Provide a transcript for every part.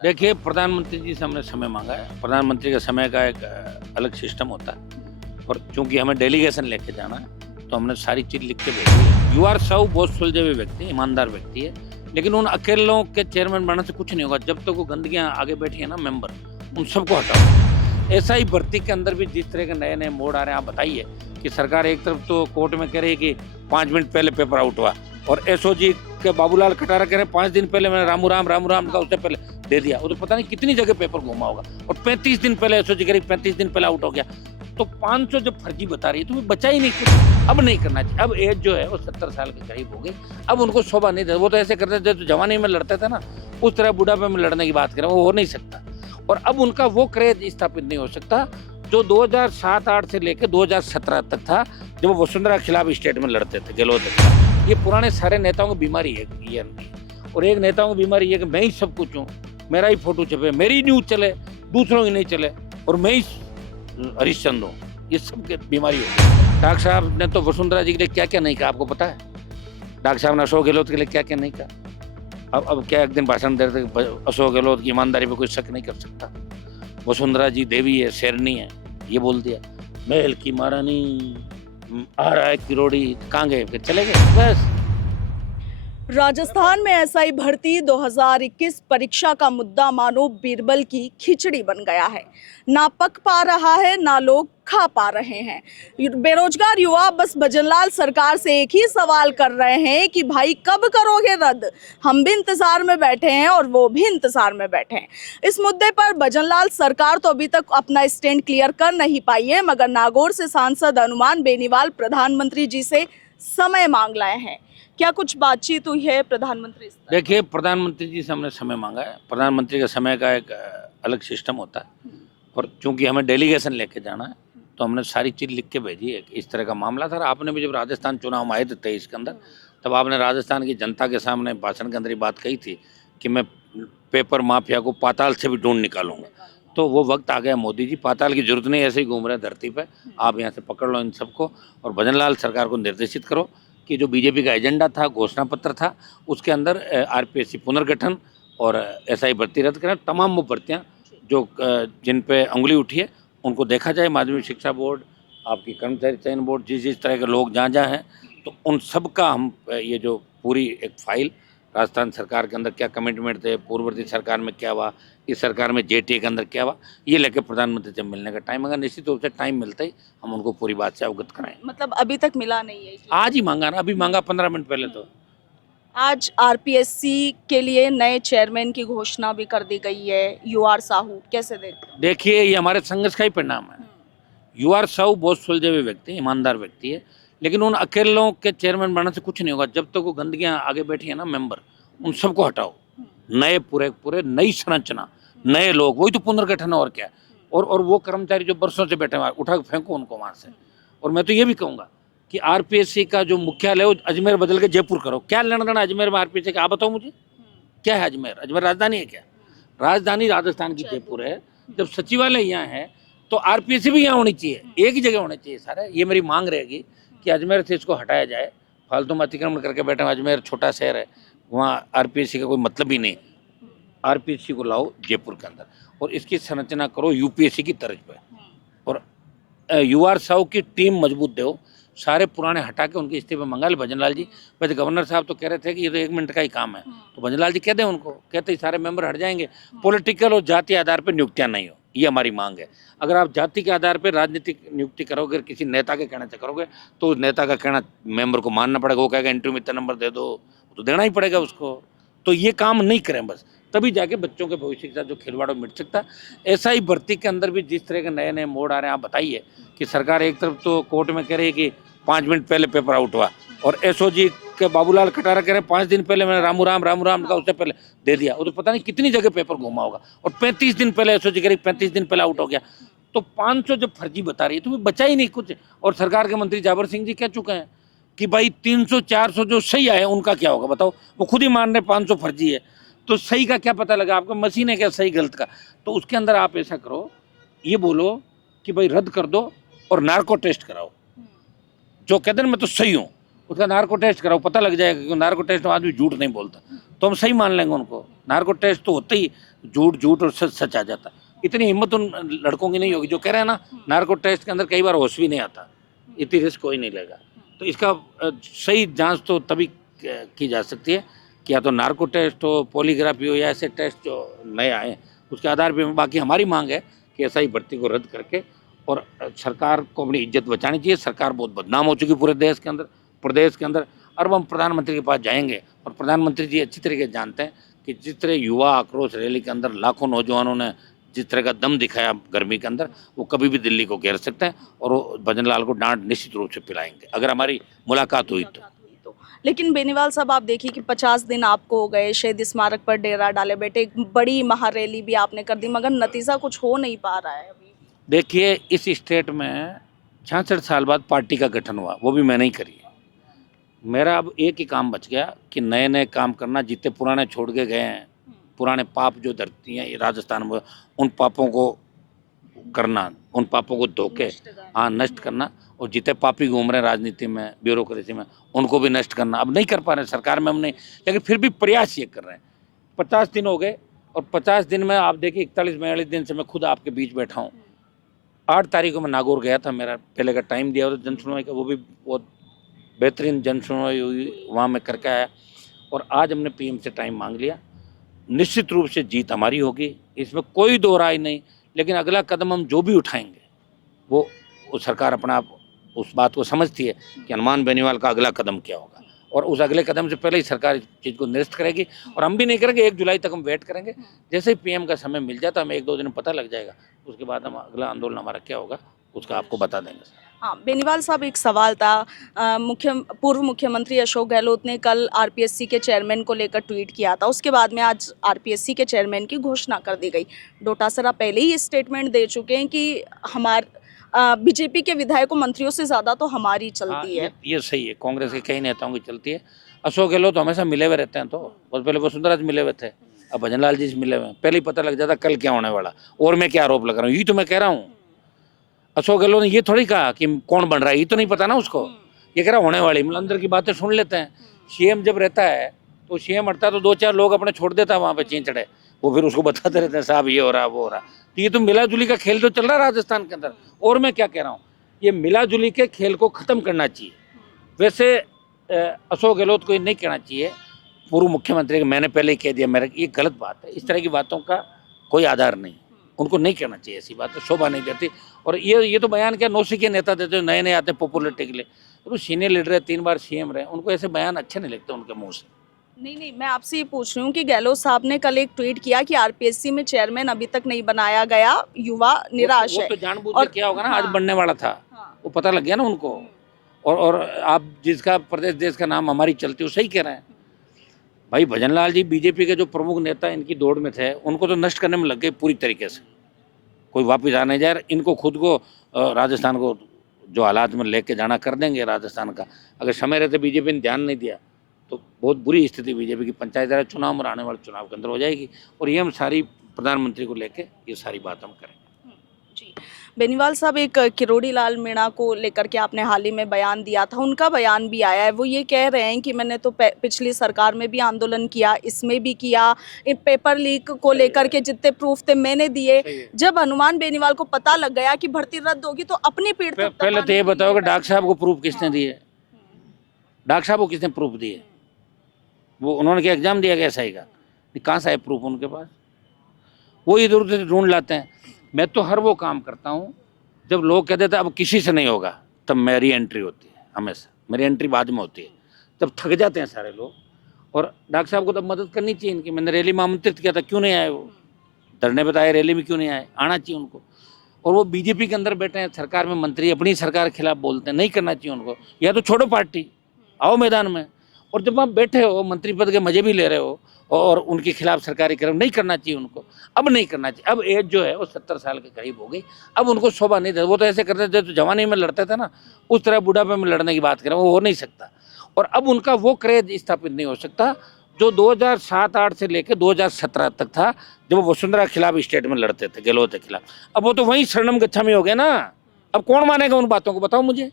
देखिए, प्रधानमंत्री जी से हमने समय मांगा है। प्रधानमंत्री के समय का एक अलग सिस्टम होता है और चूंकि हमें डेलीगेशन लेके जाना है तो हमने सारी चीज लिख के भेजी है। यू आर साहू बहुत सुलझे हुए व्यक्ति, ईमानदार व्यक्ति है, लेकिन उन अकेलों के चेयरमैन बनने से कुछ नहीं होगा। जब तक वो गंदगियां आगे बैठी है ना मेंबर, उन सबको हटाओ। ऐसा ही भर्ती के अंदर भी जिस तरह के नए नए मोड़ आ रहे हैं, आप बताइए कि सरकार एक तरफ तो कोर्ट में कह रही है कि 5 मिनट पहले पेपर आउट हुआ और एसओजी के बाबूलाल खटारा कह रहे हैं 5 दिन पहले मैंने रामू राम का उससे पहले दे दिया। वो तो पता नहीं कितनी जगह पेपर घूमा होगा और 35 दिन पहले एसओजी कह रही 35 दिन पहले आउट हो गया। तो 500 जब फर्जी बता रही है तो बचा ही नहीं कुछ। अब नहीं करना चाहिए। अब एज जो है वो 70 साल के करीब हो गई। अब उनको शोभा नहीं दे। वो तो ऐसे करते थे तो जवानी में लड़ते थे ना, उस तरह बुढ़ापे में लड़ने की बात करें, वो हो नहीं सकता। और अब उनका वो क्रेज स्थापित नहीं हो सकता जो 2007-8 से लेकर 2017 तक था, जब वो वसुंधरा के खिलाफ स्टेट में लड़ते थे गहलोत के खिलाफ। ये पुराने सारे नेताओं की बीमारी है ये नहीं। और एक नेताओं की बीमारी है कि मैं ही सब कुछ हूँ, मेरा ही फोटो छपे, मेरी न्यूज चले, दूसरों की नहीं चले और मैं ही हरिश्चंद्र हूँ। ये सब की बीमारी होगी। डॉक्टर साहब ने तो वसुंधरा जी के लिए क्या क्या नहीं कहा, आपको पता है? डॉक्टर साहब ने अशोक गहलोत के लिए क्या क्या नहीं कहा। अब क्या एक दिन भाषण दे रहे थे, अशोक गहलोत की ईमानदारी पे कोई शक नहीं कर सकता। वसुंधरा जी देवी है, शेरनी है, ये बोल दिया। महल की महारानी आ रहा है किरोड़ी, कहाँ गए? फिर चले गए बस। राजस्थान में एसआई भर्ती 2021 परीक्षा का मुद्दा मानो बीरबल की खिचड़ी बन गया है। ना पक पा रहा है, ना लोग खा पा रहे हैं। बेरोजगार युवा बस भजनलाल सरकार से एक ही सवाल कर रहे हैं कि भाई कब करोगे रद्द। हम भी इंतजार में बैठे हैं और वो भी इंतजार में बैठे हैं। इस मुद्दे पर भजनलाल सरकार तो अभी तक अपना स्टैंड क्लियर कर नहीं पाई है, मगर नागौर से सांसद हनुमान बेनीवाल प्रधानमंत्री जी से समय मांग लाए हैं। क्या कुछ बातचीत हुई है प्रधानमंत्री से? देखिए, प्रधानमंत्री जी से हमने समय मांगा है। प्रधानमंत्री के समय का एक अलग सिस्टम होता है और चूंकि हमें डेलीगेशन लेके जाना है तो हमने सारी चीज़ लिख के भेजी है कि इस तरह का मामला था। आपने भी जब राजस्थान चुनाव में आए थे 23 के अंदर, तब आपने राजस्थान की जनता के सामने भाषण के अंदर ही बात कही थी कि मैं पेपर माफिया को पाताल से भी ढूंढ निकालूंगा। तो वो वक्त आ गया मोदी जी, पाताल की जरूरत नहीं, ऐसे ही घूम रहे हैं धरती पे। आप यहाँ से पकड़ लो इन सबको और भजनलाल सरकार को निर्देशित करो कि जो बीजेपी का एजेंडा था, घोषणा पत्र था, उसके अंदर आरपीएससी पुनर्गठन और एसआई भर्ती रद्द करें। तमाम वो भर्तियाँ जो जिन पे अंगुली उठी है उनको देखा जाए। माध्यमिक शिक्षा बोर्ड, आपकी कर्मचारी चयन बोर्ड, जिस जिस तरह के लोग जहाँ जहाँ हैं, तो उन सब का हम ये जो पूरी एक फाइल राजस्थान सरकार के अंदर क्या कमिटमेंट थे, पूर्ववर्ती सरकार में क्या हुआ, इस सरकार में जेटीए के अंदर क्या हुआ, ये लेकर प्रधानमंत्री से मिलने का टाइम, अगर निश्चित रूप से टाइम मिलता ही हम उनको पूरी बात से अवगत कराएं। मतलब अभी तक मिला नहीं है? आज ही मांगा ना, अभी मांगा 15 मिनट पहले। तो आज आरपीएससी के लिए नए चेयरमैन की घोषणा भी कर दी गई है, यूआर साहू, कैसे देखते हैं? देखिए, ये हमारे संघर्ष का ही परिणाम है। यू आर साहू बहुत सुलझे हुए व्यक्ति, ईमानदार व्यक्ति है, लेकिन उन अकेलों के चेयरमैन बनने से कुछ नहीं होगा। जब तक वो गंदगियां आगे बैठी है ना मेंबर, उन सबको हटाओ। नए पूरे नई संरचना, नए लोग, वही तो पुनर्गठन है और क्या। और वो कर्मचारी जो बरसों से बैठे हैं, उठा के फेंको उनको वहां से। और मैं तो ये भी कहूंगा कि आरपीएससी का जो मुख्यालय है अजमेर बदल के जयपुर करो। क्या लेना देना अजमेर में आरपीएससी का, आप बताओ मुझे। क्या है अजमेर? अजमेर राजधानी है क्या? राजधानी राजस्थान की जयपुर है। जब सचिवालय यहाँ है तो आरपीएससी भी यहाँ होनी चाहिए, एक ही जगह होनी चाहिए सारे। ये मेरी मांग रहेगी कि अजमेर से इसको हटाया जाए। फालतू में अतिक्रमण करके बैठे हैं। अजमेर छोटा शहर है, वहाँ आरपीएससी का कोई मतलब ही नहीं। आरपीएससी को लाओ जयपुर के अंदर और इसकी संरचना करो यूपीएससी की तर्ज पे। और यूआर साहू की टीम मजबूत दो। सारे पुराने हटा के उनके इस्तीफे मंगा ले। भजनलाल जी, वैसे गवर्नर साहब तो कह रहे थे कि ये तो 1 मिनट का ही काम है, तो भजनलाल जी कह दें उनको, कहते सारे मेंबर हट जाएंगे। पॉलिटिकल और जाति आधार पर नियुक्तियां नहीं हो, ये हमारी मांग है। अगर आप जाति के आधार पर राजनीतिक नियुक्ति करोगे, किसी नेता के कहने से करोगे, तो उस नेता का कहना मेंबर को मानना पड़ेगा। वो कहेगा इंटरव्यू में इतना नंबर दे दो, तो देना ही पड़ेगा उसको। तो ये काम नहीं करें बस, तभी जाके बच्चों के भविष्य के साथ जो खिलवाड़ मिट सकता। ऐसा ही भर्ती के अंदर भी जिस तरह के नए नए मोड़ आ रहे हैं, आप बताइए कि सरकार एक तरफ तो कोर्ट में कह रही है कि 5 मिनट पहले पेपर आउट हुआ और एसओजी के बाबूलाल खटारा कह रहे हैं 5 दिन पहले मैंने रामू राम का उससे पहले दे दिया। वो तो पता नहीं कितनी जगह पेपर घूमा होगा और 35 दिन पहले एसओजी कह रही 35 दिन पहले आउट हो गया। तो 500 जब फर्जी बता रही है तो बचा ही नहीं कुछ। और सरकार के मंत्री जाबर सिंह जी कह चुके हैं कि भाई 300-400 जो सही आए उनका क्या होगा बताओ। वो खुद ही मान रहे 500 फर्जी है, तो सही का क्या पता लगा आपको? मशीन है क्या सही गलत का? तो उसके अंदर आप ऐसा करो, ये बोलो कि भाई रद्द कर दो और नार्को टेस्ट कराओ। जो कहते हैं मैं तो सही हूँ, उसका नार्को टेस्ट कराओ, पता लग जाएगा कि नार्को टेस्ट में आदमी झूठ नहीं बोलता, तो हम सही मान लेंगे उनको। नार्को टेस्ट तो होते ही झूठ झूठ और सच सच आ जाता। इतनी हिम्मत उन लड़कों की नहीं होगी जो कह रहे हैं ना नार्को टेस्ट के अंदर कई बार होश भी नहीं आता, इतनी रिस्क कोई नहीं लेगा। तो इसका सही जांच तो तभी की जा सकती है कि या तो नार्को टेस्ट हो, पॉलीग्राफी हो, या ऐसे टेस्ट जो नए आए उसके आधार पर। बाकी हमारी मांग है कि ऐसा ही भर्ती को रद्द करके, और सरकार को अपनी इज्जत बचानी चाहिए। सरकार बहुत बदनाम हो चुकी पूरे देश के अंदर, प्रदेश के अंदर। और हम प्रधानमंत्री के पास जाएंगे, और प्रधानमंत्री जी अच्छी तरीके से जानते हैं कि जिस तरह युवा आक्रोश रैली के अंदर लाखों नौजवानों ने जिस तरह का दम दिखाया गर्मी के अंदर, वो कभी भी दिल्ली को घेर सकते हैं, और वो भजन लाल को डांट निश्चित रूप से पिलाएंगे अगर हमारी मुलाकात हुई तो। लेकिन बेनीवाल साहब, आप देखिए कि 50 दिन आपको हो गए शहीद स्मारक पर डेरा डाले बैठे, एक बड़ी महारैली भी आपने कर दी, मगर नतीजा कुछ हो नहीं पा रहा है अभी। देखिए, इस स्टेट में 66 साल बाद पार्टी का गठन हुआ, वो भी मैंने ही करी है। मेरा अब एक ही काम बच गया कि नए नए काम करना। जितने पुराने छोड़ के गए हैं, पुराने पाप जो धरती हैं राजस्थान में, उन पापों को करना, उन पापों को धो के नष्ट करना। और जितने पापी घूम रहे हैं राजनीति में, ब्यूरोक्रेसी में, उनको भी नष्ट करना। अब नहीं कर पा रहे सरकार में हम नहीं, लेकिन फिर भी प्रयास ये कर रहे हैं। 50 दिन हो गए, और 50 दिन में आप देखिए 41-42 दिन से मैं खुद आपके बीच बैठा हूँ। 8 तारीख को मैं नागौर गया था, मेरा पहले का टाइम दिया था जनसुनवाई का, वो भी बहुत बेहतरीन जनसुनवाई हुई, वहाँ मैं करके आया। और आज हमने पीएम से टाइम मांग लिया। निश्चित रूप से जीत हमारी होगी, इसमें कोई दो राय नहीं। लेकिन अगला कदम हम जो भी उठाएंगे वो सरकार अपना आप उस बात को समझती है कि हनुमान बेनीवाल का अगला कदम क्या होगा, और उस अगले कदम से पहले ही सरकार इस चीज़ को निरस्त करेगी। और हम भी नहीं करेंगे, 1 जुलाई तक हम वेट करेंगे। जैसे ही पीएम का समय मिल जाता, हमें 1-2 दिन में पता लग जाएगा, उसके बाद हम अगला आंदोलन हमारा क्या होगा उसका आपको बता देंगे। हाँ, बेनीवाल साहब, एक सवाल था। पूर्व मुख्यमंत्री अशोक गहलोत ने कल आरपीएससी के चेयरमैन को लेकर ट्वीट किया था, उसके बाद में आज आरपीएससी के चेयरमैन की घोषणा कर दी गई। डोटासरा पहले ही स्टेटमेंट दे चुके हैं कि बीजेपी के विधायकों मंत्रियों से ज़्यादा तो हमारी चलती है। ये सही है, कांग्रेस के कई नेताओं की चलती है। अशोक गहलोत तो हमेशा मिले हुए रहते हैं, तो बहुत पहले वसुंधरा जी मिले हुए थे, अब भजन लाल जी से मिले हुए हैं। पहले ही पता लग जाता कल क्या होने वाला, और मैं क्या आरोप लगा रहा हूँ, यही तो मैं कह रहा हूँ। अशोक गहलोत ने ये थोड़ी कहा कि कौन बन रहा है, ये तो नहीं पता ना उसको, ये कह रहा होने वाली। मतलब अंदर की बातें सुन लेते हैं। सीएम जब रहता है तो सीएम हटता है तो 2-4 लोग अपने छोड़ देता है वहाँ पे चींचड़े, वो फिर उसको बताते रहते हैं साहब ये हो रहा वो हो रहा। तो ये तो मिला जुली का खेल तो चल रहा है राजस्थान के अंदर। और मैं क्या कह रहा हूँ, ये मिला जुली के खेल को ख़त्म करना चाहिए। वैसे अशोक गहलोत को ये नहीं कहना चाहिए पूर्व मुख्यमंत्री के, मैंने पहले ही कह दिया, मेरा ये गलत बात है। इस तरह की बातों का कोई आधार नहीं, उनको नहीं कहना चाहिए, ऐसी बात तो शोभा नहीं देती। और ये तो बयान क्या नौसिखिए नेता देते हैं, नए नए आते हैं पॉपुलरिटी के लिए। तो सीनियर लीडर है, 3 बार सीएम रहे, उनको ऐसे बयान अच्छे नहीं लगते उनके मुंह से। नहीं, मैं आपसे ये पूछ रही हूँ कि गहलोत साहब ने कल एक ट्वीट किया कि आरपीएससी में चेयरमैन अभी तक नहीं बनाया गया, युवा निराश है। वो तो जानबूझ के क्या होगा ना, आज बनने वाला था, वो पता लग गया ना उनको। और आप जिसका प्रदेश देश का नाम हमारी चलती, वो सही कह रहे हैं भाई। भजन लाल जी बीजेपी के जो प्रमुख नेता इनकी दौड़ में थे, उनको तो नष्ट करने में लग गए पूरी तरीके से, कोई वापस आ नहीं जा रहा। इनको खुद को राजस्थान को जो हालात में लेके जाना कर देंगे राजस्थान का। अगर समय रहते बीजेपी ने ध्यान नहीं दिया तो बहुत बुरी स्थिति बीजेपी की पंचायत राज चुनाव और आने वाले चुनाव के अंदर हो जाएगी। और ये हम सारी प्रधानमंत्री को लेके ये सारी बात हम करेंगे। जी, बेनीवाल साहब, एक किरोड़ी लाल मीणा को लेकर के आपने हाल ही में बयान दिया था, उनका बयान भी आया है। वो ये कह रहे हैं कि मैंने तो पिछली सरकार में भी आंदोलन किया, इसमें भी किया, पेपर लीक को लेकर के जितने प्रूफ थे मैंने दिए। जब हनुमान बेनीवाल को पता लग गया कि भर्ती रद्द होगी तो अपनी पीठ तक पहले तो ये बताओ कि डॉक्टर साहब को प्रूफ किसने दिए? डॉक्टर साहब को किसने प्रूफ दिए? वो उन्होंने क्या एग्जाम दिया गया सही का? कहाँ से है प्रूफ उनके पास? वो इधर उधर ढूंढ लाते हैं। मैं तो हर वो काम करता हूँ जब लोग कहते थे अब किसी से नहीं होगा, तब मेरी एंट्री होती है। हमेशा मेरी एंट्री बाद में होती है, जब थक जाते हैं सारे लोग। और डॉक्टर साहब को तब मदद करनी चाहिए इनकी। मैंने रैली में आमंत्रित किया था, क्यों नहीं आए वो? धरने पे आए, रैली में क्यों नहीं आए? आना चाहिए उनको। और वो बीजेपी के अंदर बैठे हैं, सरकार में मंत्री, अपनी सरकार के खिलाफ बोलते हैं, नहीं करना चाहिए उनको। या तो छोड़ो पार्टी, आओ मैदान में। और जब आप बैठे हो, मंत्री पद के मजे भी ले रहे हो, और उनके खिलाफ सरकारी कर्म नहीं करना चाहिए उनको। अब नहीं करना चाहिए। अब एज जो है वो 70 साल के करीब हो गई, अब उनको शोभा नहीं दे। वो तो ऐसे करते थे तो जवानी में लड़ते थे ना, उस तरह बुढ़ापे में लड़ने की बात करें, वो हो नहीं सकता। और अब उनका वो क्रेज स्थापित नहीं हो सकता जो 2007-8 से लेकर 2017 तक था, जब वो वसुंधरा के खिलाफ स्टेट में लड़ते थे, गहलोत के खिलाफ। अब वो तो वहीं शरणम गच्छामी हो गए ना। अब कौन मानेगा उन बातों को? बताओ मुझे।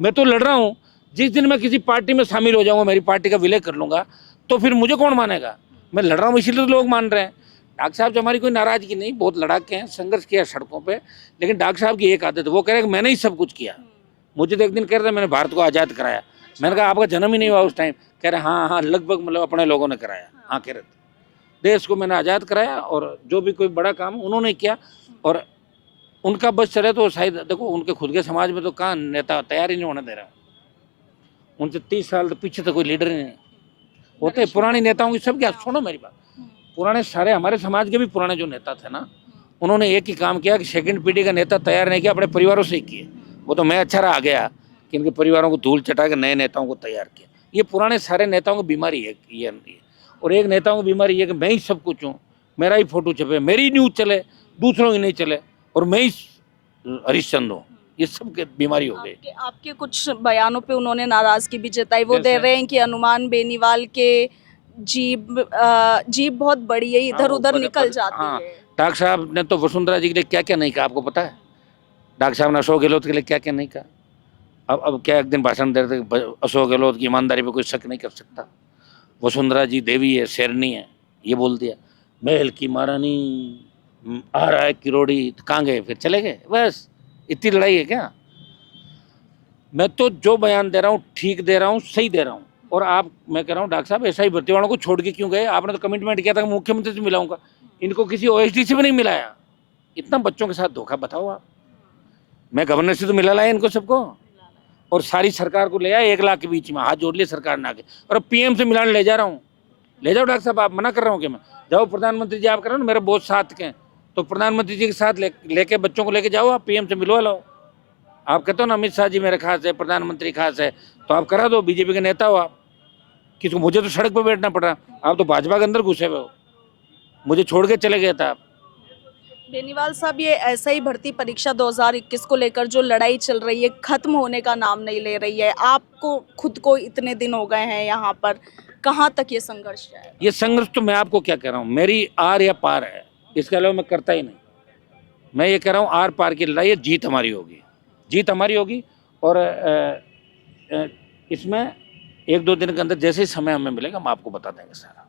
मैं तो लड़ रहा हूँ। जिस दिन मैं किसी पार्टी में शामिल हो जाऊंगा, मेरी पार्टी का विलय कर लूंगा, तो फिर मुझे कौन मानेगा? मैं लड़ रहा हूँ, इसीलिए तो लोग मान रहे हैं। डॉक्टर साहब से हमारी कोई नाराजगी नहीं, बहुत लड़ाके हैं, संघर्ष किया सड़कों पे, लेकिन डॉक्टर साहब की एक आदत है, वो कह रहे हैं कि मैंने ही सब कुछ किया। मुझे तो एक दिन कह रहे थे मैंने भारत को आज़ाद कराया। मैंने कहा आपका जन्म ही नहीं हुआ उस टाइम। कह रहे हाँ हाँ लगभग मतलब अपने लोगों ने कराया। हाँ कह रहे थे देश को मैंने आज़ाद कराया और जो भी कोई बड़ा काम उन्होंने किया। और उनका बस चले तो शायद देखो उनके खुद के समाज में तो कहाँ नेता तैयार ही नहीं होने दे रहा। उनसे 30 साल तो पीछे तो कोई लीडर ही नहीं होते। पुराने नेताओं की सब क्या, सुनो मेरी बात, पुराने सारे हमारे समाज के भी पुराने जो नेता थे ना, उन्होंने एक ही काम किया कि सेकंड पीढ़ी का नेता तैयार नहीं किया, अपने परिवारों से ही किए। वो तो मैं अच्छा रहा गया कि इनके परिवारों को धूल चटा के नए नेताओं को तैयार किया। ये पुराने सारे नेताओं की बीमारी है ये। और एक नेताओं की बीमारी है कि मैं ही सब कुछ हूँ, मेरा ही फोटो छपे, मेरी न्यूज़ चले, दूसरों की नहीं चले, और मैं ही हरिश्चंद्र हूँ। ये सब की बीमारी हो गई। आपके कुछ बयानों पे उन्होंने नाराजगी भी जताई। वो दे रहे हैं कि हनुमान बेनीवाल के जीभ बहुत बड़ी है, इधर उधर निकल जाती है। डॉक्टर साहब ने तो वसुंधरा जी के लिए क्या क्या नहीं कहा आपको पता है? डॉक्टर साहब ने अशोक गहलोत के लिए क्या क्या नहीं कहा? अब क्या एक दिन भाषण दे रहे थे अशोक गहलोत की ईमानदारी पे कोई शक नहीं कर सकता। वसुंधरा जी देवी है, शेरनी है, ये बोल दिया। महल की महारानी आ रहा है किरोड़ी, तो कहाँ गए फिर? चले गए, बस इतनी लड़ाई है क्या? मैं तो जो बयान दे रहा हूँ ठीक दे रहा हूँ, सही दे रहा हूँ। और आप, मैं कह रहा हूँ डॉक्टर साहब ऐसा ही भर्ती वालों को छोड़ के क्यों गए? आपने तो कमिटमेंट किया था कि मुख्यमंत्री से मिलाऊंगा, इनको किसी ओएसडी से भी नहीं मिलाया। इतना बच्चों के साथ धोखा बताओ आप। मैं गवर्नर से तो मिला लाया इनको सबको, और सारी सरकार को ले आया 1 लाख के बीच में, हाथ जोड़ लिए सरकार ने आके, और अब पीएम से मिलाने ले जा रहा हूँ। ले जाओ डॉक्टर साहब, आप मना कर रहा हूँ कि मैं जाओ। प्रधानमंत्री जी आप कर रहे हो ना, मेरे बहुत साथ के हैं, तो प्रधानमंत्री जी के साथ लेके बच्चों को लेके जाओ, आप पीएम से मिलवा लो। आप कहते हो ना अमित शाह जी मेरे खास है, प्रधानमंत्री खास है, तो आप करा दो, बीजेपी के नेता हो आप। किसको? मुझे तो सड़क पर बैठना पड़ा, आप तो भाजपा के अंदर घुसे हुए हो, मुझे छोड़ के चले गए थे आप। बेनीवाल साहब, ये ऐसा ही भर्ती परीक्षा 2021 को लेकर जो लड़ाई चल रही है खत्म होने का नाम नहीं ले रही है। आपको खुद को इतने दिन हो गए हैं यहाँ पर, कहाँ तक ये संघर्ष है? ये संघर्ष तो मैं आपको क्या कह रहा हूँ, मेरी आर या पार है, इसके अलावा मैं करता ही नहीं। मैं ये कह रहा हूँ आर पार की लड़ाई है, जीत हमारी होगी, जीत हमारी होगी। और इसमें 1-2 दिन के अंदर जैसे ही समय हमें मिलेगा हम आपको बता देंगे सारा।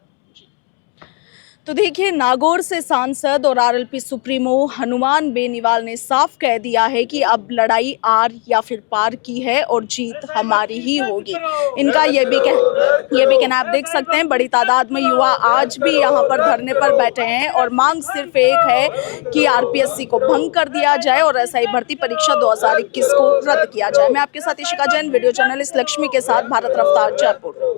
तो देखिए, नागौर से सांसद और आरएलपी सुप्रीमो हनुमान बेनीवाल ने साफ कह दिया है कि अब लड़ाई आर या फिर पार की है और जीत हमारी ही होगी। इनका ये भी कहना आप देख सकते हैं। बड़ी तादाद में युवा आज भी यहाँ पर धरने पर बैठे हैं और मांग सिर्फ एक है कि आरपीएससी को भंग कर दिया जाए और एसआई भर्ती परीक्षा 2021 को रद्द किया जाए। मैं आपके साथ इशिका जैन, वीडियो जर्नलिस्ट लक्ष्मी के साथ, भारत रफ्तार, जयपुर।